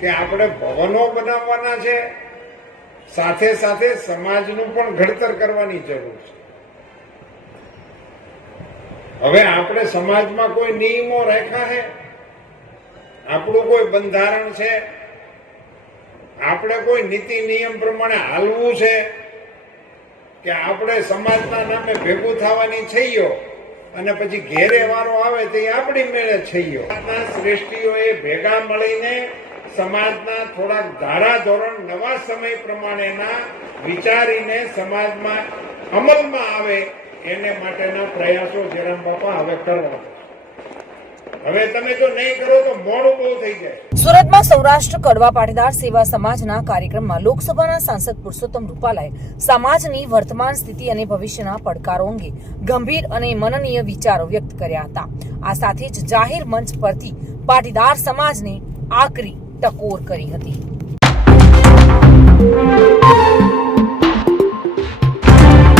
કે આપણે ભવનો બનાવવાના છે, સાથે સાથે સમાજનું પણ ઘડતર કરવાની જરૂર છે. હવે આપણે સમાજમાં કોઈ નિયમો રાખ્યા છે, આપણું કોઈ બંધારણ છે, આપણે કોઈ નીતિ નિયમ પ્રમાણે હાલવું છે કે આપણે સમાજના નામે ભેગું થવાની છઈયો અને પછી ઘેરે વારો આવે તો એ આપણી મેળે છઈયો. શ્રેષ્ઠીઓએ ભેગા મળીને સમાજના થોડાક ધારાધોરણ નવા સમય પ્રમાણેના વિચારીને સમાજમાં અમલમાં આવે એને માટેના પ્રયાસો જયરામ બાપા હવે કરવા. હવે તમે જો નહીં કરો તો મોડું બહુ થઈ જાય. સુરતમાં સૌરાષ્ટ્ર કડવા પાટીદાર સેવા સમાજના કાર્યક્રમમાં લોકસભાના સાંસદ પુરુષોત્તમ રૂપાલાએ સમાજની વર્તમાન સ્થિતિ અને ભવિષ્યના પડકારો અંગે ગંભીર અને મનનીય વિચારો વ્યક્ત કર્યા હતા. આ સાથે જ જાહેર મંચ પરથી પાટીદાર સમાજને આકરી ટકોર કરી હતી.